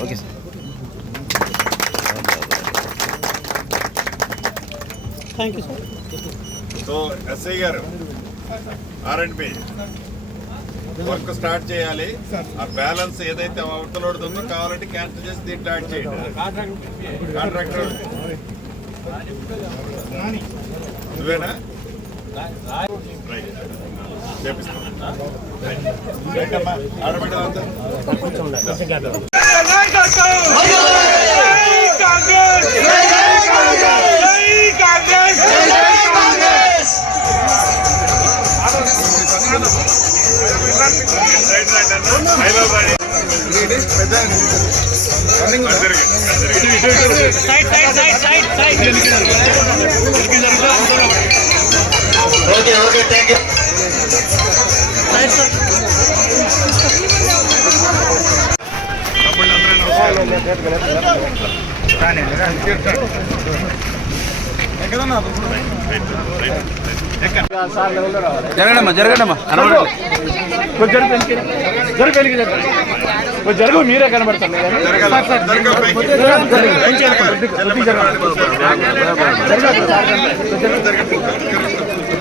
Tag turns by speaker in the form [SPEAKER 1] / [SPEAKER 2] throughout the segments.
[SPEAKER 1] Okay sir. Thank you sir
[SPEAKER 2] so SI గారు work start చేయాలి. ఆ బ్యాలెన్స్ ఏదైతే అవతల ఉందో కావాలంటే క్యాన్సిల్ చేసి దీన్ని స్టార్ట్ చేయండి. Contractor.
[SPEAKER 3] Okay okay thank you
[SPEAKER 4] జరగడమ్మా జరగడమ్మా
[SPEAKER 5] జరుగు మీరే కనబడతారు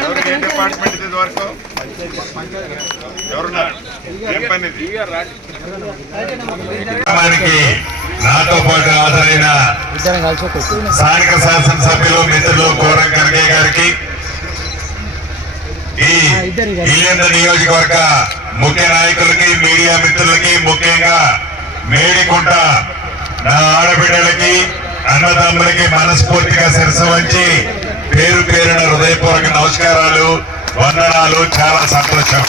[SPEAKER 2] ఎవరికి ఏ డిపార్ట్మెంట్ ఇది వరకు? ఎవరున్నారు? ఏం పని ఇది?
[SPEAKER 6] నాతో పాటు హాజరైన స్థానిక శాసనసభ్యులు మిత్రులు కోరం ఖర్గే గారికి ఈ ఇల్లేంద్ర నియోజకవర్గ ముఖ్య నాయకులకి మీడియా మిత్రులకి ముఖ్యంగా మేడికుంట నా ఆడబిడ్డలకి అన్నదమ్ములకి మనస్ఫూర్తిగా శిరస వంచి పేరు పేరున హృదయపూర్వక నమస్కారాలు వందనాలు చాలా సంతోషం.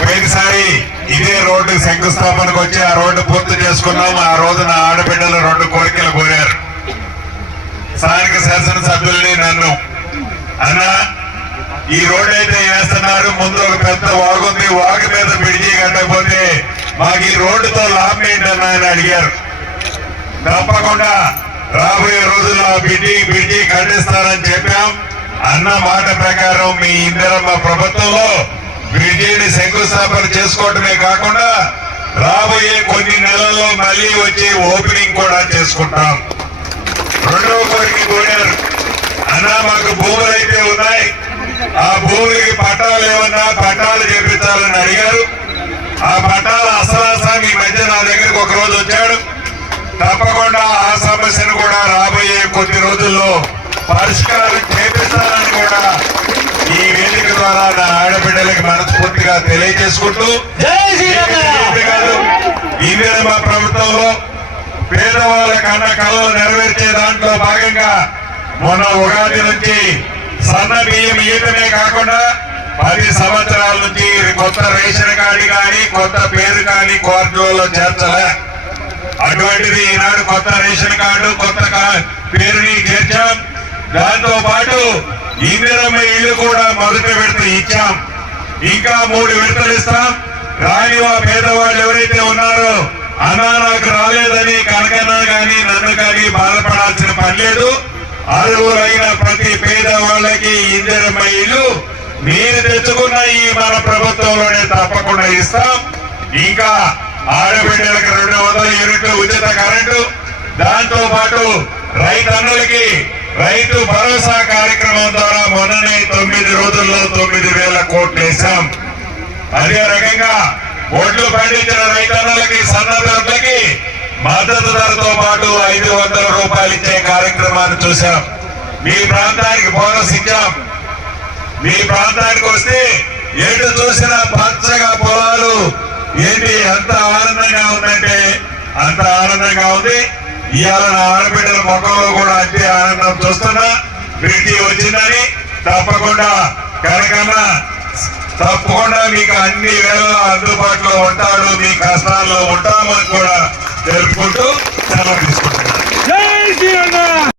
[SPEAKER 6] పోయినసారి ఇదే రోడ్డు శంకుస్థాపనకు వచ్చి ఆ రోడ్డు పూర్తి చేసుకున్నాం. ఆ రోజున ఆడబిడ్డలు రెండు కోరికలు కోరారు. స్థానిక శాసనసభ్యుల్ని నన్ను. అన్నా ఈ రోడ్డు అయితే వేస్తున్నారు. ముందు ఒక పెద్ద వాగుంది వాగు మీద బిడిజీ కట్టకపోతే మాకు ఈ రోడ్డుతో లాభం ఏంటన్నా అని అడిగారు. తప్పకుండా రాబోయే రోజుల్లో ఆ బిడ్డి బిడ్డి ఖండిస్తారని చెప్పాం. అన్న మాట ప్రకారం మీ ఇందిరమ్మ ప్రభుత్వంలో బిడ్డీని శంకుస్థాపన చేసుకోవటమే కాకుండా రాబోయే కొన్ని నెలల్లో మళ్ళీ వచ్చి ఓపెనింగ్ కూడా చేసుకుంటాం. రెండవ కోరిక కోరారు. అన్న మాకు భూములు అయితే ఉన్నాయి. ఆ భూములకి పట్టాలు ఏమన్నా పట్టాలు చేపించాలని అడిగారు. ఆ పట్టాల అసలాసామి ఈ మధ్య నా దగ్గరికి ఒక రోజు వచ్చాడు. తప్పకుండా ఆ సమస్యను కూడా రాబోయే కొద్ది రోజుల్లో పరిష్కారం చేపిస్తానని కూడా ఈ వేదిక ద్వారా నా ఆడబిడ్డలకి మనస్ఫూర్తిగా తెలియజేసుకుంటూ ఇదే మా ప్రభుత్వంలో పేదవాళ్ళ కన్న కళలు నెరవేర్చే దాంట్లో భాగంగా మొన్న ఉగాది నుంచి సన్న బియ్యం ఇయ్యటమే కాకుండా పది సంవత్సరాల నుంచి కొత్త రేషన్ కార్డు కానీ కొత్త పేరు కానీ కోర్టులలో చేర్చలే. అటువంటిది ఈనాడు కొత్త రేషన్ కార్డు కొత్త పేరుని చేర్చాం. దాంతో పాటు ఇందిరమ్మ ఇల్లు కూడా మొదటి విడత ఇచ్చాం. ఇంకా మూడు విడతలు ఇస్తాం. రాని పేదవాళ్ళు ఎవరైతే ఉన్నారో అన్నా నాకు రాలేదని కనకన్నా కానీ నన్ను కానీ బాధపడాల్సిన పని లేదు. అర్హులైన ప్రతి పేదవాళ్ళకి ఇందిరమ్మ ఇల్లు మీరు తెచ్చుకున్న ఈ మన ప్రభుత్వంలోనే తప్పకుండా ఇస్తాం. ఇంకా ఆడబిడ్డలకు రెండు వందల యూనిట్లు ఉచిత కరెంటు. దాంతో పాటు రైతన్నులకి రైతు భరోసా కార్యక్రమం ద్వారా మొన్ననే తొమ్మిది రోజుల్లో తొమ్మిది వేల కోట్లు వేశాం. అదే రకంగా ఒడ్లు పండించిన రైతన్నలకి సన్నద్ధులకి మద్దతు ధరతో పాటు ఐదు వందల రూపాయలు ఇచ్చే కార్యక్రమాన్ని చూశాం. మీ ప్రాంతానికి బోనస్ ఇచ్చాం. మీ ప్రాంతానికి వస్తే ఎటు చూసినా పచ్చగా పొలాలు ఏంటి అంత ఆనందంగా ఉందంటే అంత ఆనందంగా ఉంది. ఇవాళ నా ఆడబిడ్డల ముఖంలో కూడా అంతే ఆనందం చూస్తున్నా. ప్రీతి వచ్చిందని తప్పకుండా కనకమ్మ తప్పకుండా మీకు అన్ని వేళ అందుబాటులో ఉంటాడు. మీ కష్టాల్లో ఉంటామని కూడా తెలుపుకుంటూ సెలవు తీసుకుంటున్నాను.